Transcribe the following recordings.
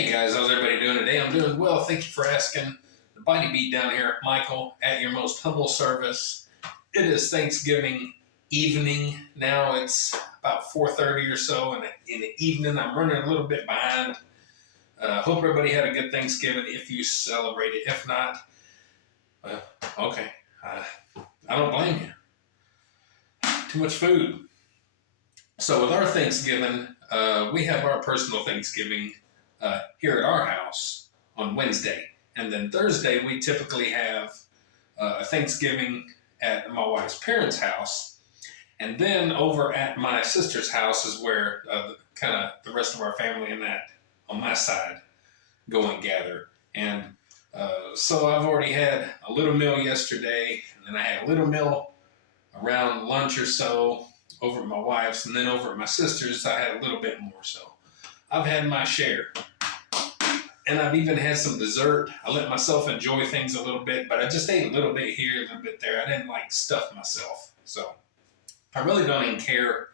Hey guys, how's everybody doing today? I'm doing well, thank you for asking. The Body Beat down here, Michael, at your most humble service. It is Thanksgiving evening now. It's about 4:30 or so in the evening. I'm running a little bit behind. Hope everybody had a good Thanksgiving if you celebrate it. If not, well, okay. I don't blame you. Too much food. So with our Thanksgiving, we have our personal Thanksgiving here at our house on Wednesday. And then Thursday, we typically have a Thanksgiving at my wife's parents' house. And then over at my sister's house is where kind of the rest of our family and that on my side go and gather. And so I've already had a little meal yesterday, and then I had a little meal around lunch or so over at my wife's, and then over at my sister's, I had a little bit more. So I've had my share. And I've even had some dessert. I let myself enjoy things a little bit, but I just ate a little bit here, a little bit there. I didn't like stuff myself. So I really don't even care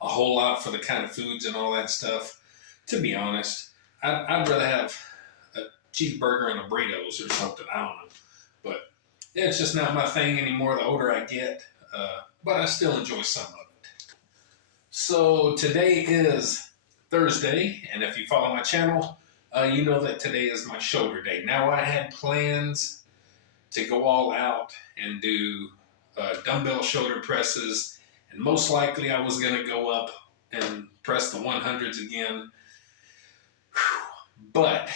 a whole lot for the kind of foods and all that stuff. To be honest, I'd rather have a cheeseburger and a burritos or something. I don't know. But it's just not my thing anymore the older I get. But I still enjoy some of it. So today is Thursday, and if you follow my channel, you know that today is my shoulder day. Now, I had plans to go all out and do dumbbell shoulder presses, and most likely I was going to go up and press the 100s again. But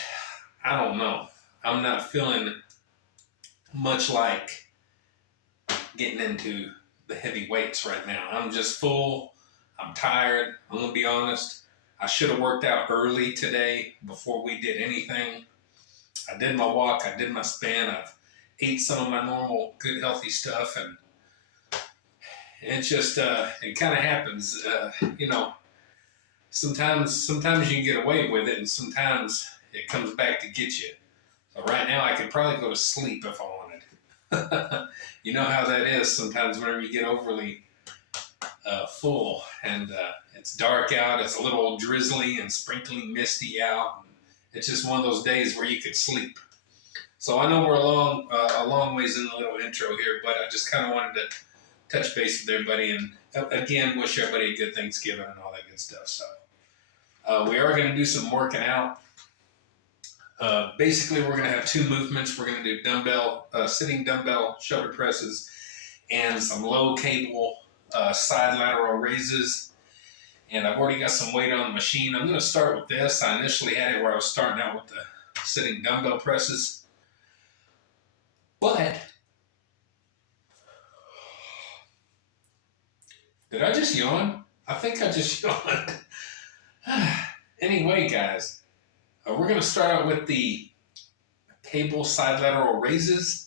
I don't know. I'm not feeling much like getting into the heavy weights right now. I'm just full. I'm tired. I'm going to be honest. I should have worked out early today before we did anything. I did my walk. I did my spin. I've ate some of my normal, good, healthy stuff. And it's just, it kind of happens, sometimes you can get away with it, and sometimes it comes back to get you. So right now I could probably go to sleep if I wanted. You know how that is sometimes whenever you get overly full and it's dark out, it's a little drizzly and sprinkly misty out. It's just one of those days where you could sleep. So I know we're a long ways in the little intro here, but I just kind of wanted to touch base with everybody and again wish everybody a good Thanksgiving and all that good stuff. So we are going to do some working out. Basically, we're going to have two movements. We're going to do sitting dumbbell shoulder presses and some low cable side lateral raises. And I've already got some weight on the machine. I'm going to start with this. I initially had it where I was starting out with the sitting dumbbell presses. But did I just yawn? I think I just yawned. Anyway, guys, we're going to start out with the cable side lateral raises,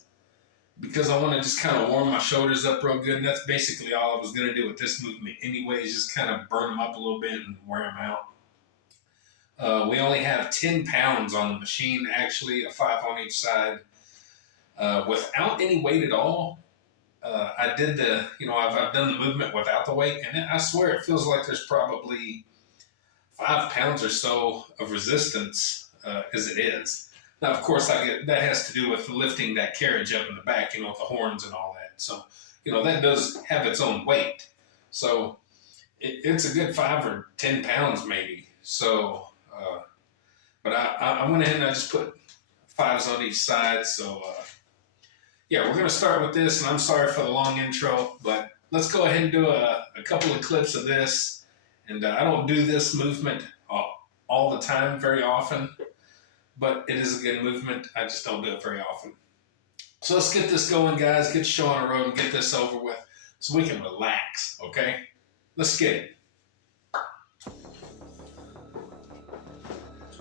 because I want to just kind of warm my shoulders up real good. And that's basically all I was going to do with this movement anyways, just kind of burn them up a little bit and wear them out. We only have 10 pounds on the machine, actually, a 5 on each side. Without any weight at all, I did I've done the movement without the weight, and I swear it feels like there's probably 5 pounds or so of resistance as it is. Now, of course, that has to do with lifting that carriage up in the back, with the horns and all that. So, that does have its own weight. So it's a good 5 or 10 pounds maybe. So, but I went ahead and I just put 5s on each side. So, yeah, we're going to start with this, and I'm sorry for the long intro, but let's go ahead and do a couple of clips of this. And I don't do this movement all the time, very often, but it is a good movement. I just don't do it very often. So let's get this going, guys. Get the show on the road and get this over with so we can relax, okay? Let's get it.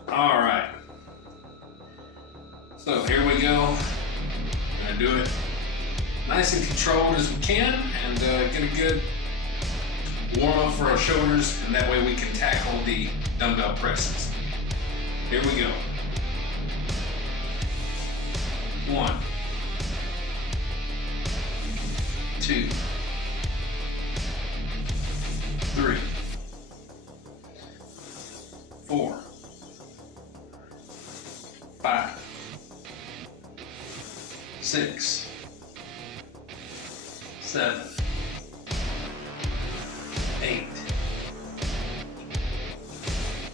All right. So here we go. We're going to do it nice and controlled as we can, and get a good warm up for our shoulders, and that way we can tackle the dumbbell presses. Here we go. 1, 2, 3, 4, 6, 7, 8,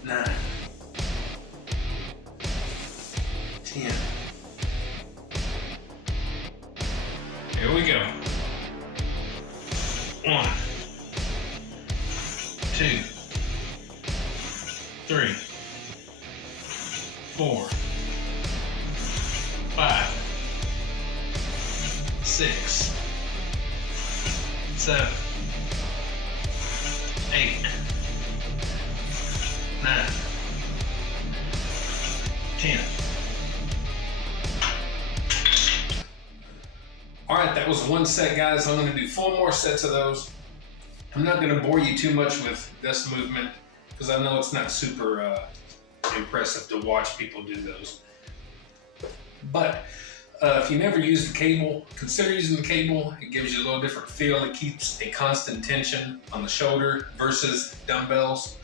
9, 10. Here we go. 1, 2, 3, 4, 5, 6, 7, 8, 9, 10. All right, that was one set, guys. I'm going to do 4 more sets of those. I'm not going to bore you too much with this movement because I know it's not super impressive to watch people do those. But if you never used the cable, consider using the cable. It gives you a little different feel. It keeps a constant tension on the shoulder versus dumbbells.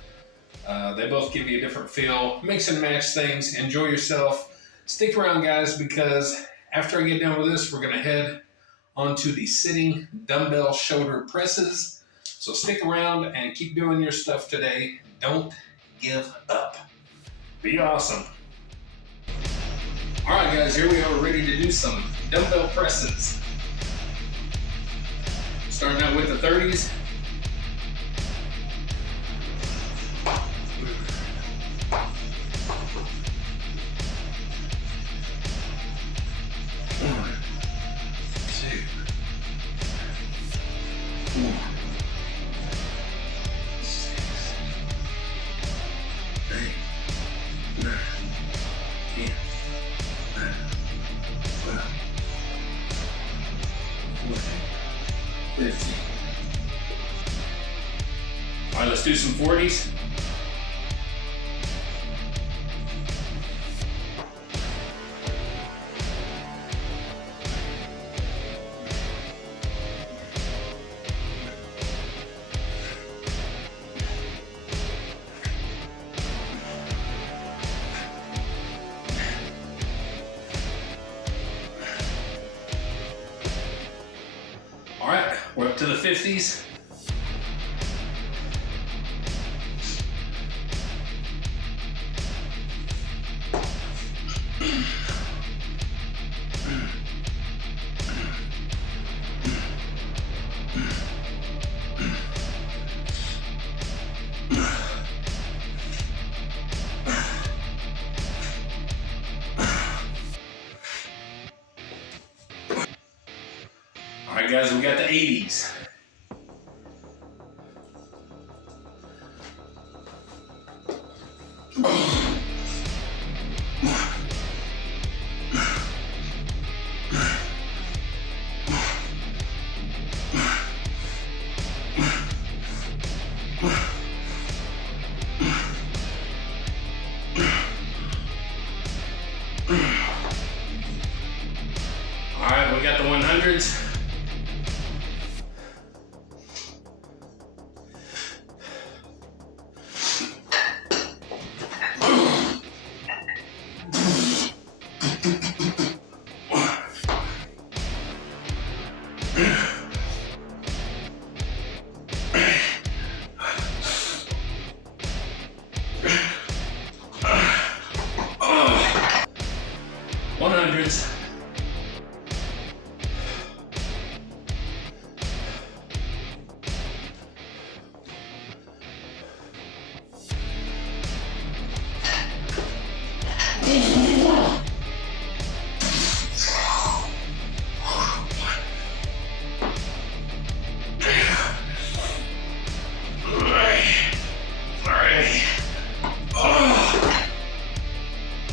They both give you a different feel. Mix and match things. Enjoy yourself. Stick around, guys, because after I get done with this, we're going to head onto the sitting dumbbell shoulder presses. So stick around and keep doing your stuff today. Don't give up. Be awesome. All right, guys, here we are ready to do some dumbbell presses. Starting out with the 30s. All right, let's do some 40s. All right, we're up to the 50s. All right, guys, we got the 80s. All right, we got the 100s. Hundreds.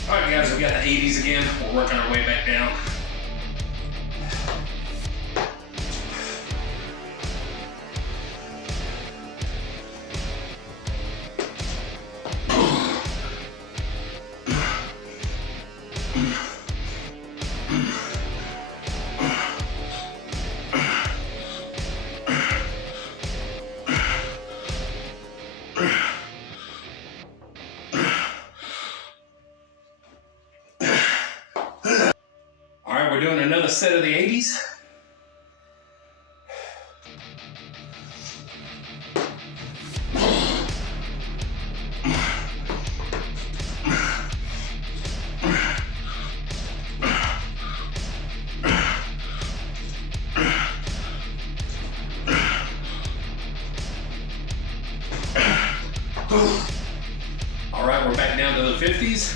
Alright guys, we got the 80s again. We're working our way back down. a set of the 80s. All right, we're back down to the 50s.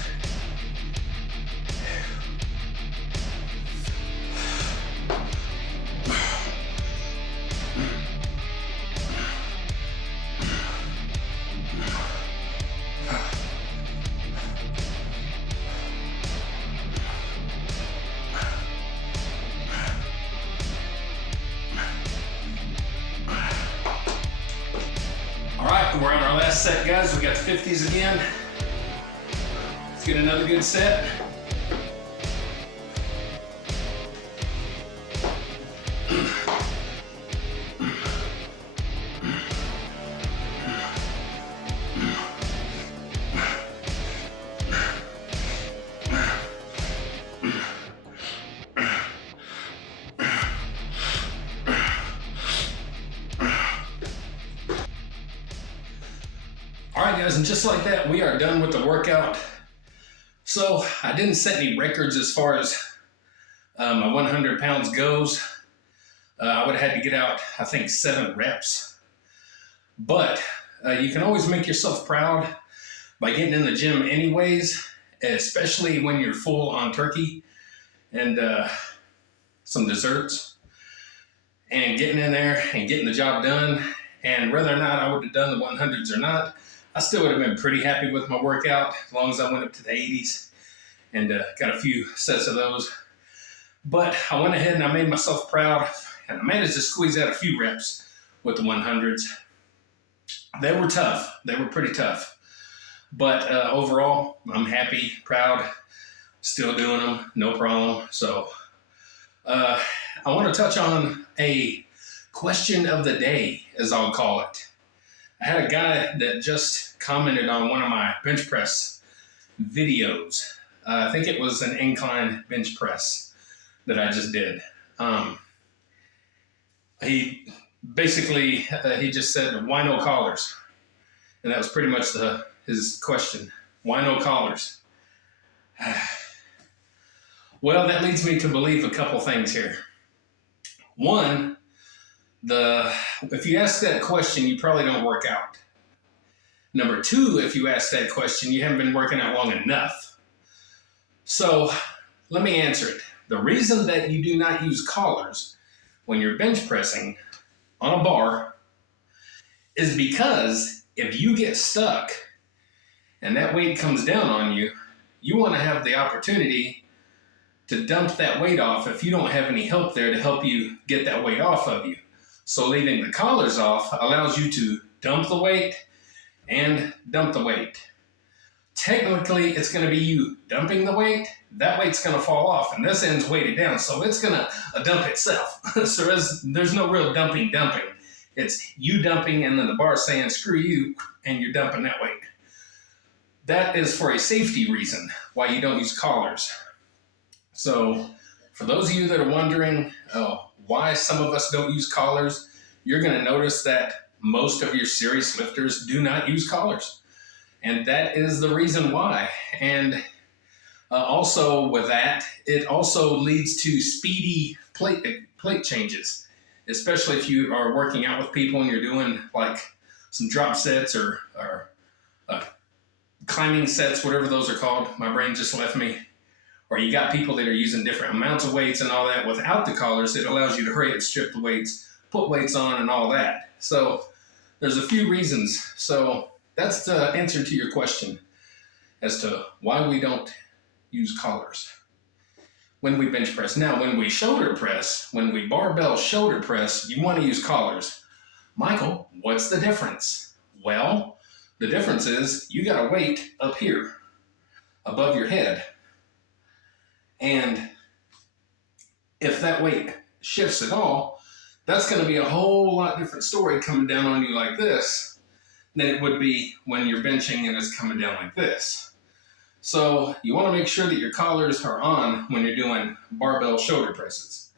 All right, we're on our last set, guys. We got the 50s again. Let's get another good set. All right, guys, and just like that, we are done with the workout. So I didn't set any records as far as my 100 pounds goes. I would have had to get out, I think, 7 reps. But you can always make yourself proud by getting in the gym anyways, especially when you're full on turkey and some desserts, and getting in there and getting the job done. And whether or not I would have done the 100s or not, I still would have been pretty happy with my workout as long as I went up to the 80s and got a few sets of those. But I went ahead and I made myself proud, and I managed to squeeze out a few reps with the 100s. They were tough. They were pretty tough. But overall, I'm happy, proud, still doing them, no problem. So I want to touch on a question of the day, as I'll call it. I had a guy that just commented on one of my bench press videos. I think it was an incline bench press that I just did. He basically, he just said, why no collars? And that was pretty much his question. Why no collars? Well, that leads me to believe a couple things here. One, if you ask that question, you probably don't work out. Number two, if you ask that question, you haven't been working out long enough. So let me answer it. The reason that you do not use collars when you're bench pressing on a bar is because if you get stuck and that weight comes down on you, you want to have the opportunity to dump that weight off if you don't have any help there to help you get that weight off of you. So leaving the collars off allows you to dump the weight and dump the weight. Technically, it's going to be you dumping the weight. That weight's going to fall off, and this end's weighted down, so it's going to dump itself. So there's no real dumping. It's you dumping, and then the bar saying, screw you, and you're dumping that weight. That is for a safety reason why you don't use collars. So for those of you that are wondering why some of us don't use collars, you're going to notice that most of your serious lifters do not use collars. And that is the reason why. And also with that, it also leads to speedy plate changes, especially if you are working out with people and you're doing like some drop sets or climbing sets, whatever those are called. My brain just left me. Or you got people that are using different amounts of weights and all that. Without the collars, it allows you to hurry up, strip the weights, put weights on and all that. So there's a few reasons. So that's the answer to your question as to why we don't use collars when we bench press. Now, when we shoulder press, when we barbell shoulder press, you want to use collars. Michael, what's the difference? Well, the difference is you got a weight up here above your head. And if that weight shifts at all, that's going to be a whole lot different story coming down on you like this than it would be when you're benching and it's coming down like this. So you want to make sure that your collars are on when you're doing barbell shoulder presses.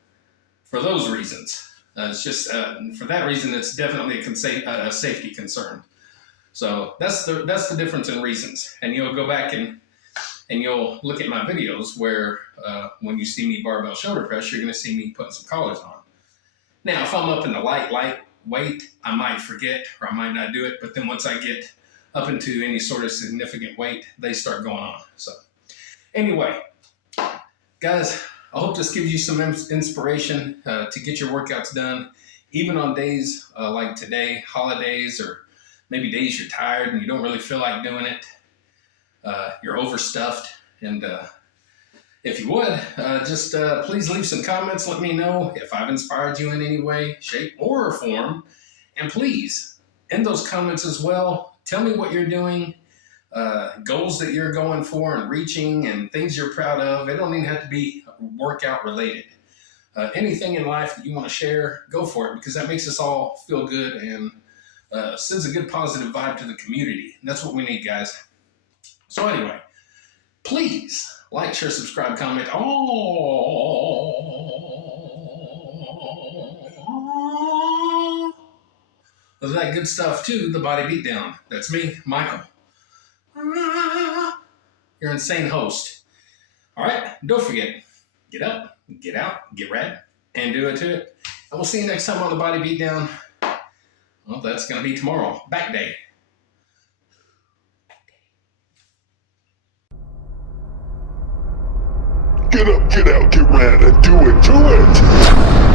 For those reasons, it's just for that reason, it's definitely a safety concern. So that's the difference in reasons. And you'll go back and you'll look at my videos where when you see me barbell shoulder press, you're going to see me putting some collars on. Now, if I'm up in the light weight, I might forget or I might not do it. But then once I get up into any sort of significant weight, they start going on. So anyway, guys, I hope this gives you some inspiration to get your workouts done, even on days like today, holidays, or maybe days you're tired and you don't really feel like doing it. You're overstuffed. And if you would, just please leave some comments. Let me know if I've inspired you in any way, shape, or form. And please, in those comments as well, tell me what you're doing, goals that you're going for and reaching, and things you're proud of. It don't even have to be workout related. Anything in life that you want to share, go for it, because that makes us all feel good and sends a good positive vibe to the community. And that's what we need, guys. So anyway, please like, share, subscribe, comment. Oh, that good stuff too. The body beatdown. That's me, Michael. Your insane host. All right, don't forget, get up, get out, get rad, and do it to it. And we'll see you next time on the body beatdown. Well, that's going to be tomorrow, back day. Get up, get out, get rad, and do it to it!